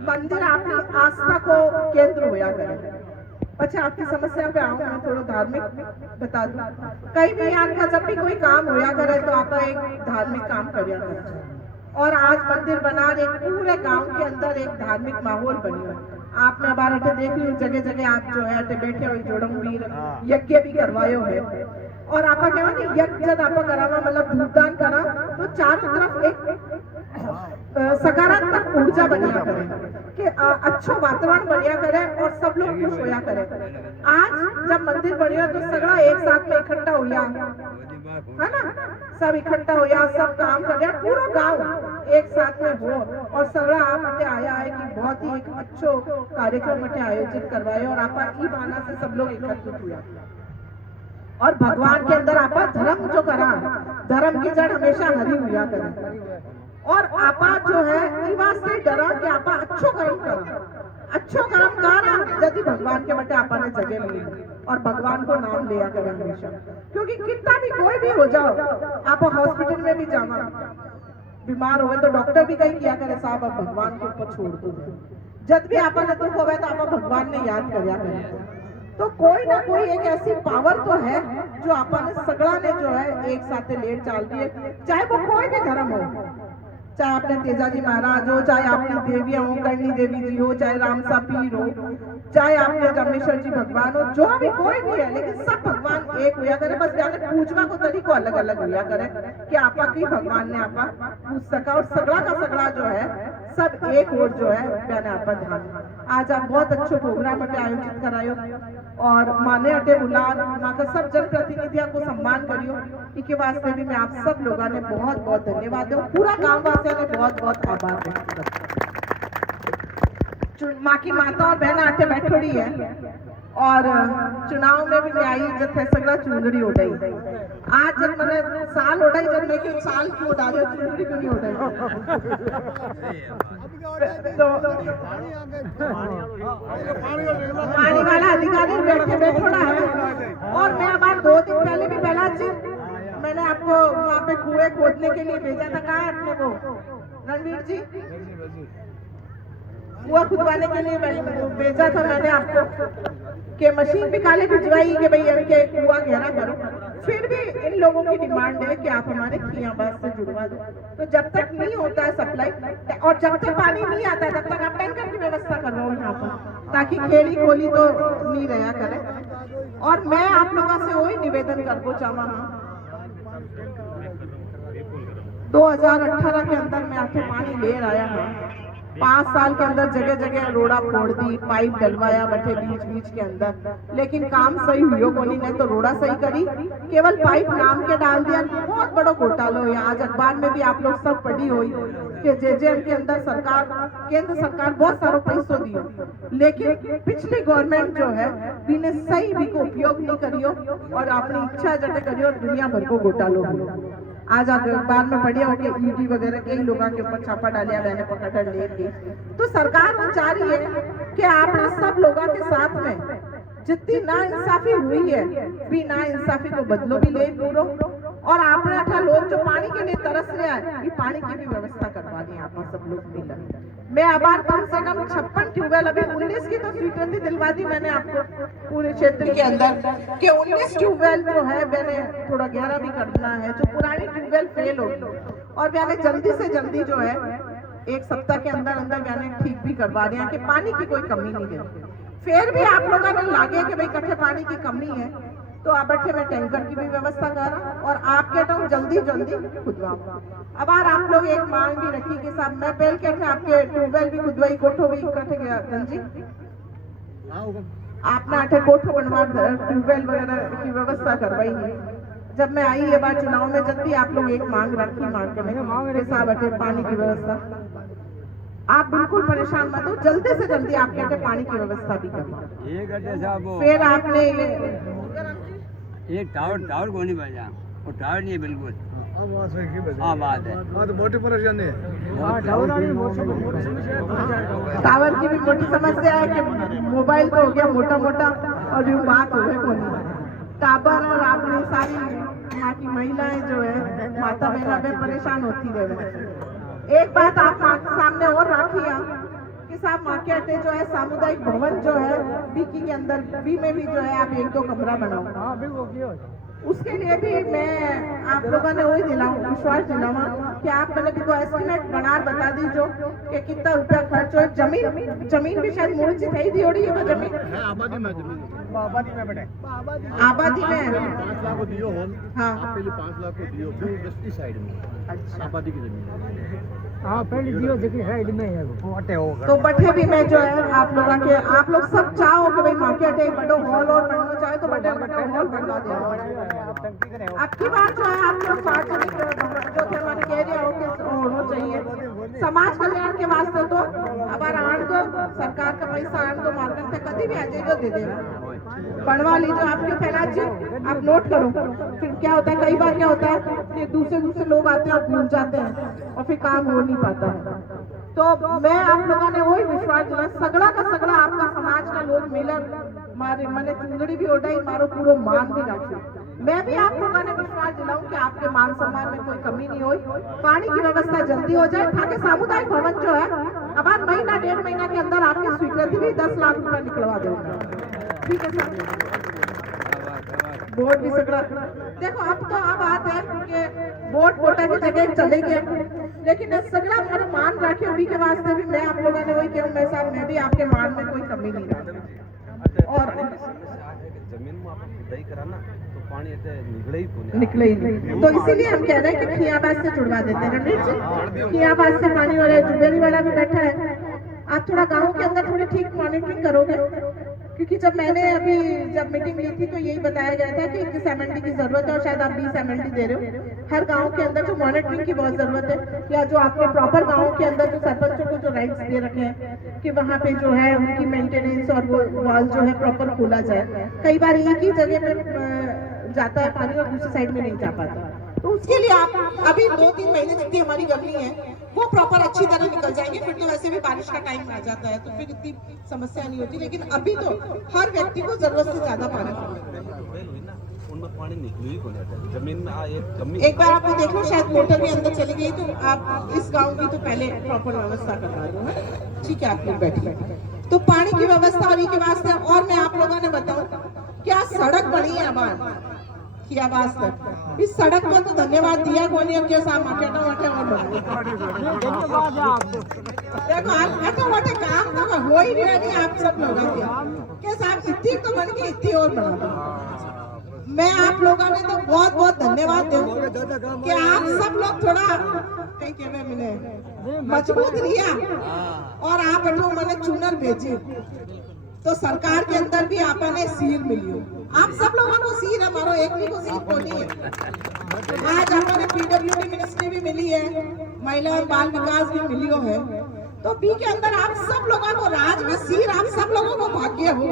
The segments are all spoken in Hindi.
मंदिर आपकी आस्था को केंद्र होया करे। अच्छा, आपकी समस्या पे आऊँ, मैं थोड़ा धार्मिक बता दूं। कई भी यहाँ का जब भी कोई काम होया करे तो आप एक धार्मिक काम करिया करे, और आज मंदिर बना रहे, पूरे गांव के अंदर एक धार्मिक माहौल बनी है। आपने हमारे अटे देख ली, जगह जगह आप जो है अटे बैठे हुए जोड़म वीर यज्ञ भी करवायो है। और आपका क्या है, यज्ञ जब आप करावा मतलब धूपदान करा तो चारों तरफ एक सकारात्मक ऊर्जा बनिया करे कि अच्छो वातावरण बनिया करे और सब लोग खुश होया करे। आज जब मंदिर बनिया तो सगड़ा एक साथ में इकट्ठा होया है ना, सब इकट्ठा होया, सब काम कर रहा, पूरा गांव एक साथ में हो, और सगड़ा आप अटे आया है कि बहुत ही एक अच्छो कार्यक्रम अटे आयोजित करवाए, और आपा ई बहाना से सब लोग एकत्रित हुआ। और भगवान के अंदर आपा धर्म जो करा, धर्म की जड़ हमेशा हरी हुआ करे, और आपा जो है ई वास्ते डरा कि आपा अच्छो कर्म करा, अच्छो काम करा यदि भगवान के बटे आपा ने जगह मिली, और भगवान को नाम लिया करे हमेशा। क्योंकि कितना भी कोई भी हो जाओ, आप हॉस्पिटल में भी जावा, बीमार हो तो डॉक्टर भी कहीं किया करे साहब अब भगवान के ऊपर छोड़ दो, जब भी आपा ने दुख होवे तो आपा भगवान ने याद करया करे। तो कोई ना कोई एक ऐसी पावर तो है जो आपा ने सगड़ा ने जो है एक साथ लेट चाल दी है, चाहे वो कोई भी धर्म हो, चाहे आपने तेजाजी महाराज हो, चाहे आपकी देवियां हो, करणी देवी जी हो, चाहे रामसा पीर हो, चाहे आपने रमेश्वर जी भगवान हो, जो भी कोई भी है, लेकिन सब भगवान एक हुआ करे। बस जाने पूजवा को तरीको अलग अलग हुआ करे कि आपा की भगवान ने आपा पूछ सका, और सगड़ा का सगड़ा जो है सब एक और जो है मैंने आपा ध्यान। आज आप बहुत अच्छे प्रोग्राम अटे आयोजित करायो, और माने अटे बुलार माँ का सब जनप्रतिनिधियों को सम्मान करियो, इसके वास्ते भी मैं आप सब लोगों ने बहुत बहुत धन्यवाद दूं, पूरा गांव वासियों ने बहुत बहुत आभार व्यक्त करता। माँ की माता और बहन आटे बैठोड़ी है, और चुनाव में भी मैं आई जब थे सगड़ा चुंदड़ी उड़ाई। आज जब मैंने साल उड़ाई, जब मैं कि साल क्यों उड़ा रहे हो, चुंदड़ी क्यों नहीं उड़ाई। तो पानी वाला अधिकारी बैठे बैठोड़ा है, और मैं अब 2 दिन पहले भी पहला मैंने आपको वहाँ पे कुएं खोदने के लिए भेजा था। कहाँ आपने वो रणवीर जी कुआ खुदवाने के लिए भेजा था मैंने आपको, कि मशीन भी काले भिजवाई कि भाई इनके कुआ गहरा करो। फिर भी इन लोगों की डिमांड है कि आप हमारे खियाबाद से जुड़वा दो। तो जब तक नहीं होता है सप्लाई, और जब तक पानी नहीं आता है, तब तक आप टैंकर की व्यवस्था करवाओ यहाँ पर, ताकि खेली खोली तो नहीं रहा करे। और मैं आप लोगों से वही निवेदन करना चाहवा हूँ, 2018 के अंदर मैं आके पानी ले आया हूँ, 5 साल के अंदर जगह जगह रोड़ा फोड़ दी, पाइप डलवाया बैठे बीच बीच के अंदर, लेकिन काम सही हुई को नहीं। तो रोड़ा सही करी, केवल पाइप नाम के डाल दिया, बहुत बड़ा घोटाला हुआ। आज अखबार में भी आप लोग सब पढ़ी हुई कि जेजेएम के अंदर सरकार, केंद्र सरकार बहुत सारा पैसों दियो, लेकिन पिछली गवर्नमेंट जो है बिना सही भी को उपयोग नहीं करियो, और अपनी इच्छा जटे करियो, दुनिया भर को घोटालो हुआ। आज आप अखबार में पढ़िया हो कि ईडी वगैरह कई लोगों के ऊपर छापा डालिया, मैंने पकड़ ले ली। तो सरकार वो चाह रही है कि आप सब लोगों के साथ में जितनी ना इंसाफी हुई है, भी ना इंसाफी को बदलो भी ले पूरो, और आपने 18 लोग जो पानी के लिए तरस रहे हैं, ये पानी की भी व्यवस्था करवा दी आप सब लोग मिलकर। मैं आबार कम से कम 56 ट्यूबवेल, अभी 19 की तो स्वीकृति दिलवा दी मैंने आपको पूरे क्षेत्र के अंदर, कि 19 ट्यूबवेल जो है मैंने थोड़ा गहरा भी करना है, जो पुरानी ट्यूबवेल फेल हो, और मैंने जल्दी से जल्दी जो है 1 सप्ताह के अंदर अंदर मैंने ठीक भी करवा दिया कि पानी की कोई कमी नहीं है। फिर भी आप लोगों ने लागे कि भाई कट्ठे पानी की कमी है, तो आप बैठे में टैंकर की भी व्यवस्था करा, और आपके तो जल्दी जल्दी खुदवाऊंगा। अब आप लोग एक मांग भी रखी कि साहब मैं पहले के आपके ट्यूबवेल भी खुदवाई, कोठो भी इकट्ठे गया जी, आपने 8 कोठो बनवा ट्यूबवेल वगैरह की व्यवस्था करवाई है। जब मैं आई ये बार चुनाव में, जब भी आप लोग एक मांग रखी, मांग करने साहब पानी की व्यवस्था, आप बिल्कुल परेशान मत हो, जल्दी से जल्दी आपके यहाँ पानी की व्यवस्था भी करवा। फिर आपने ये टावर को नहीं बजा, वो टावर नहीं है बिल्कुल। हाँ बात है, तो मोटी परेशानी है, टावर की भी मोटी समस्या है कि मोबाइल तो हो गया मोटा मोटा, और ये बात हो गई टावर, और आपने सारी यहाँ की महिलाएं जो है माता बहना में परेशान होती रहे। एक बात आप सामने और रखिए कि साहब माके अड्डे जो है सामुदायिक भवन जो है बीकी के अंदर बी में भी जो है आप 1-2 कमरा बनाओ। उसके लिए भी मैं आप लोगों ने वही विश्वास दिलावा कि आप मैंने भी कोई एस्टिमेट बना बता दीजो कि कितना रुपया खर्च हो। जमीन भी शायद मूल से थी दी हो रही है जमीन आबादी में 5 लाख को दियो होल। हाँ पहले 5 लाख को दियो फिर वेस्टी साइड में आबादी की जमीन। हाँ पहले दियो देखी साइड में है वो अटे हो तो बठे भी मैं जो है आप लोगों के आप लोग सब चाहो कि भाई मार्केट अड्डे बड़ो हॉल और बनना चाहे तो बड़े हॉल बनवा दो। अब की बात जो है आप लोग सार्वजनिक जो थे मैंने कह दिया हो कि होना चाहिए समाज कल्याण के वास्ते तो अब आण दो सरकार का पैसा आण दो मार्केट से कभी भी अजय दे देना बनवा लीजिए। आपके फैलाजी आप नोट करो। फिर क्या होता है कई बार क्या होता है कि दूसरे लोग आते हैं और भूल जाते हैं और फिर काम हो नहीं पाता है। तो मैं आप लोगों ने वही विश्वास दिला सगड़ा का सगड़ा आपका समाज का लोग मिलन मारे मैंने चुंदड़ी भी उड़ाई मारो पूरा मान भी रखी। मैं भी आप लोगों ने विश्वास दिलाऊं कि आपके मान सम्मान में कोई कमी नहीं हुई। पानी की व्यवस्था जल्दी हो जाए ताकि सामुदायिक भवन जो है अब महीना 1.5 महीना के अंदर आपकी स्वीकृति भी 10 लाख रुपया निकलवा देगा। ठीक है सर बोर्ड भी सगड़ा देखो अब तो अब आते हैं कि बोर्ड पोटा की जगह चले गए लेकिन सगड़ा हमारा मान रखे उन्हीं के वास्ते भी मैं आप लोगों ने वही कहूँ मैं साहब मैं भी आपके मान में कोई कमी नहीं रहा और जमीन में आप खुदाई कराना तो पानी निकले ही नहीं। तो इसीलिए हम कह रहे हैं कि खियाबाद से जुड़वा देते हैं रणवीर जी। खियाबाद से पानी वाले जुबेली वाला भी बैठा है। आप थोड़ा गाँव के अंदर थोड़ी ठीक मॉनिटरिंग करोगे क्योंकि जब मैंने अभी जब मीटिंग ली थी तो यही बताया गया था कि 21 MLD की जरूरत है और शायद आप 20 MLD दे रहे हो। हर गांव के अंदर जो मॉनिटरिंग की बहुत जरूरत है या जो आपने प्रॉपर गांव के अंदर जो सरपंचों को जो राइट्स दे रखे हैं कि वहाँ पे जो है उनकी मेंटेनेंस और वो वॉल जो है प्रॉपर खोला जाए। कई बार एक ही जगह पे जाता है पानी और दूसरी साइड में नहीं जा पाता। तो उसके लिए आप अभी 2-3 महीने जितनी हमारी गर्मी है वो प्रॉपर अच्छी तरह निकल जाएंगे। फिर तो वैसे भी बारिश का टाइम आ जाता है तो फिर इतनी समस्या नहीं होती। लेकिन अभी तो हर व्यक्ति को जरूरत से ज्यादा पानी जमीन में कमी। एक बार आपको देख लो शायद मोटर भी अंदर चली गई तो आप इस गांव की तो पहले प्रॉपर व्यवस्था करवा दो। ठीक है आप लोग बैठिए। तो पानी की व्यवस्था और के वास्ते और मैं आप लोगों ने बताऊं क्या सड़क बनी है हमारे खियाबाद तक। इस सड़क को तो धन्यवाद दिया कोनी अब के साहब माकेटा वाटे और देखो आप आटे वाटे काम तो हो ही नहीं आप सब लोगों के साहब इतनी तो बन के इतनी और बना। मैं आप लोगों ने तो बहुत बहुत धन्यवाद दूं कि आप सब लोग थोड़ा कहीं के में मिले मजबूत लिया और आप मैंने चुनर भेजी तो सरकार के अंदर भी आपने सील मिली। आप सब लोगों को सील है मारो एक भी को सील को नहीं है। आज आपने PWD मिनिस्ट्री भी मिली है महिला और बाल विकास भी मिली है। तो बी के अंदर आप सब लोगों को राज में सील आप सब लोगों को भाग्य हो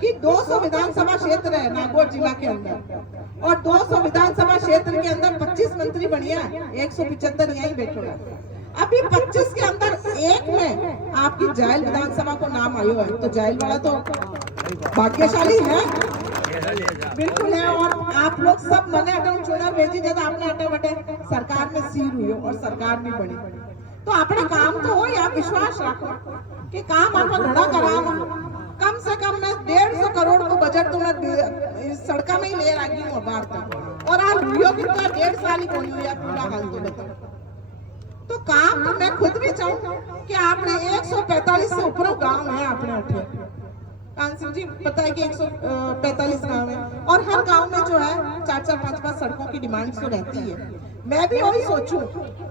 कि 200 विधानसभा क्षेत्र है नागौर जिला के अंदर और 200 विधानसभा क्षेत्र के अंदर 25 मंत्री बढ़िया 175 यहीं बैठे। अभी 25 के अंदर एक में आपकी जायल विधानसभा को नाम आयो है तो जायल वाला तो भाग्यशाली है बिल्कुल है। और आप लोग सब मने अटल चुनाव भेजी जब आपने अटल बटे सरकार में सील हुई और सरकार भी बनी तो अपने काम तो हो आप विश्वास रखो कि काम आप घड़ा कराओ। कम से कम मैं 150 करोड़ को बजट तो मैं सड़का में ही ले रही हूँ बाहर तक और आप लियो कि 1.5 साल ही बोली हुई पूरा हाल तो बताओ। तो काम तो मैं खुद भी चाहूँ कि आपने 145 से ऊपर गांव है अपने अठे कांसिल जी पता है कि 145 गांव है और हर गांव में जो है 4-4 5-5 सड़कों की डिमांड तो रहती है। मैं भी वही सोचूं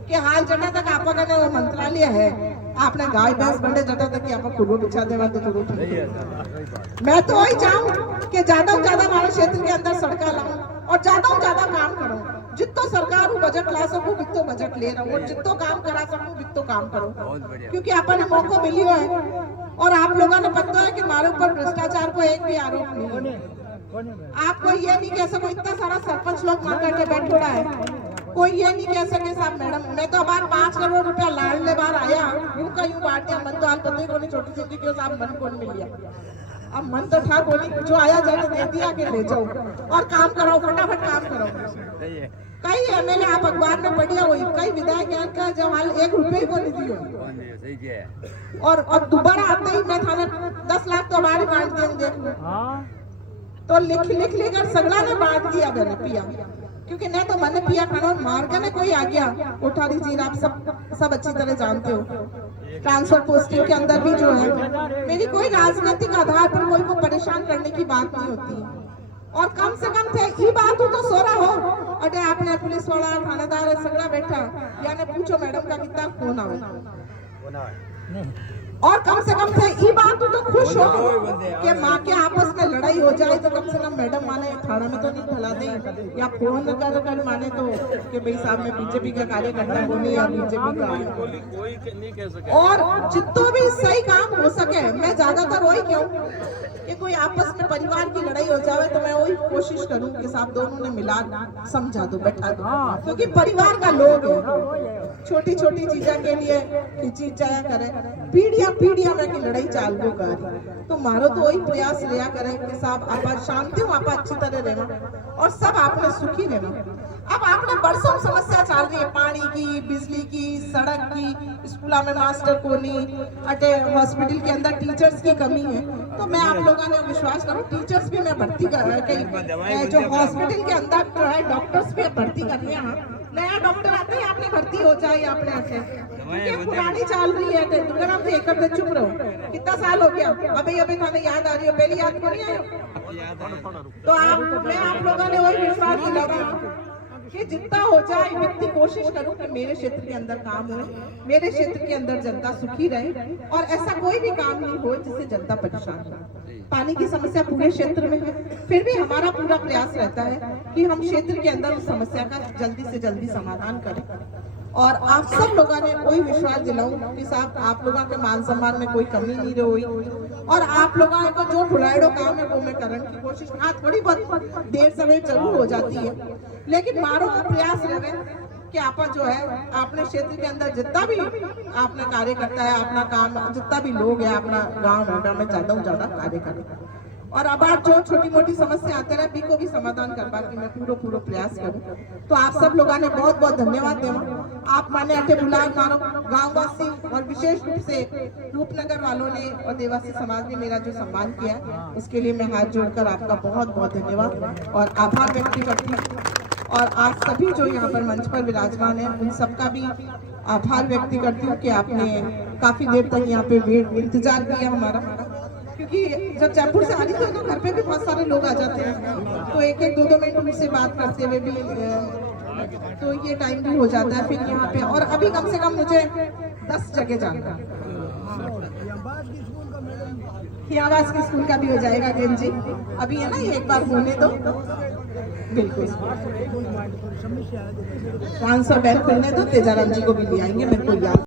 कि हाल जटा तक आप वो मंत्रालय है आपने गाय भैंस बंडे जटा तक कि आप खुलो बिछा दे मैं तो वही चाहूँ कि ज्यादा से ज्यादा हमारे क्षेत्र के अंदर सड़का लाऊं और ज्यादा से ज्यादा काम करो। जितो सरकार बजट ला सकूं बितो बजट ले रहा हूँ और जितो काम करा सकूं बितो काम करो क्योंकि अपन मौका मिली है। और आप लोगों ने पता है कि हमारे ऊपर भ्रष्टाचार को एक भी आरोप नहीं है। आपको ये नहीं कह सको इतना सारा सरपंच लोग मार करके बैठ रहा है कोई ये नहीं कह सके साहब मैडम मैं तो बार 5 करोड़ रुपया लाड़ ले बार आया यूं का यूं बांट दिया मन तो हाल पता ही को नहीं छोटी छोटी क्यों साहब मन को मिल गया। अब मन तो ठाक होनी जो आया जाए दे दिया कि ले जाओ और काम कराओ फटाफट काम करो। कई एमएलए आप अखबार में पढ़िया हुई, कई विधायक का जवाल 1 रुपये को नहीं दियो, कौन है सही क्या है? और अब दोबारा आते ही मैं थाने 10 लाख तो हमारी बांट देंगे, देख लो। हाँ तो लिख लेकर सगड़ा ने बांट दिया मैंने पिया, क्योंकि नहीं तो मैंने पिया खाना मार के ना कोई आ गया कोठारी जी, आप सब अच्छी तरह जानते हो। ट्रांसफर पोस्टिंग के अंदर भी जो है मेरी कोई राजनीतिक आधार पर कोई को परेशान करने की बात नहीं होती है, और कम से कम थे ये बात हो तो सोरा हो। अरे आपने पुलिस वाला थानेदार सगड़ा बैठा, यानी पूछो मैडम का कितना फोन आवे, और कम से कम थे ये बात हो तो खुश हो कि माँ के आपस में लड़ाई हो जाए तो कम से कम मैडम माने थाना में तो नहीं फैला दे, या फोन कर माने तो कि भाई साहब मैं बीजेपी का कार्यकर्ता बोली या बीजेपी का, और जितना भी सही काम हो सके मैं ज्यादातर वही कहूँ कि कोई आपस में परिवार की लड़ाई हो जाए तो मैं वही कोशिश करूं कि साहब दोनों ने मिला समझा दो, बैठा दो, क्योंकि परिवार का लोग है, छोटी छोटी चीजें के लिए खिंची जाया करे, पीढ़िया में की लड़ाई चाल दो कर, तो मारो तो वही प्रयास लिया करे कि साहब आप शांति हो, आप अच्छी तरह रहना और सब आपने सुखी रहना। अब आपने बरसों समस्या चल रही है, पानी की, बिजली की, सड़क की, स्कूल में मास्टर को नहीं, अटे हॉस्पिटल के अंदर टीचर्स की कमी है, तो मैं आप लोगों ने विश्वास करो टीचर्स भी मैं भर्ती कर रही, जो हॉस्पिटल के अंदर जो है डॉक्टर्स भी भर्ती कर रही है, नया डॉक्टर आते ही आपने भर्ती हो जाए अपने आके, क्योंकि पुरानी चल रही है दुकान से एक चुप रहो, कितना साल हो गया, अभी थाने याद आ रही है, पहली याद को नहीं आयो, तो मैं आप लोगों ने वही विश्वास दिलाया कि जितना हो जाए व्यक्ति कोशिश करूं कि मेरे क्षेत्र के अंदर काम हो, मेरे क्षेत्र के अंदर जनता सुखी रहे, और ऐसा कोई भी काम नहीं हो जिससे जनता परेशान हो। पानी की समस्या पूरे क्षेत्र में है, फिर भी हमारा पूरा प्रयास रहता है कि हम क्षेत्र के अंदर उस समस्या का जल्दी से जल्दी समाधान करें, और आप सब लोगों ने कोई विश्वास दिलाऊं कि साहब आप लोगों के मान सम्मान में कोई कमी नहीं रही, और आप लोगों को जो बुलाएड़ो काम है वो मैं करने की कोशिश, हाँ थोड़ी बहुत देर समय जरूर हो जाती है, लेकिन मारो का प्रयास रहे कि आप जो है अपने क्षेत्र के अंदर जितना भी आपने कार्य करता है, अपना काम जितना भी लोग है अपना गांव में ज्यादा कार्य करें, और अब आप जो छोटी मोटी समस्या आते रहे बी को भी समाधान करवा के मैं पूरा प्रयास करूं। तो आप सब लोगों ने बहुत बहुत धन्यवाद देवा, आप माने अटे बुलाए मारो गांववासी और विशेष रूप से रूपनगर वालों ने और देवासी समाज ने मेरा जो सम्मान किया उसके लिए मैं हाथ जोड़कर आपका बहुत बहुत धन्यवाद और आभार व्यक्त करती हूँ, और आप सभी जो यहाँ पर मंच पर विराजमान है उन सबका भी आभार व्यक्त करती हूँ कि आपने काफी देर तक यहाँ पे इंतजार किया हमारा, क्योंकि जब जयपुर से आ रही थी तो घर पे भी बहुत सारे लोग आ जाते हैं, तो एक दो मिनट उनसे बात करते हुए भी तो ये टाइम भी हो जाता है फिर यहाँ पे, और अभी कम से कम मुझे 10 जगह जाना है, आवाज के स्कूल का भी हो जाएगा गेम जी, अभी है ना ये एक बार होने दो, बिल्कुल 500 बैंक खुलने दो, तेजाराम जी को भी ले आएंगे, मेरे को याद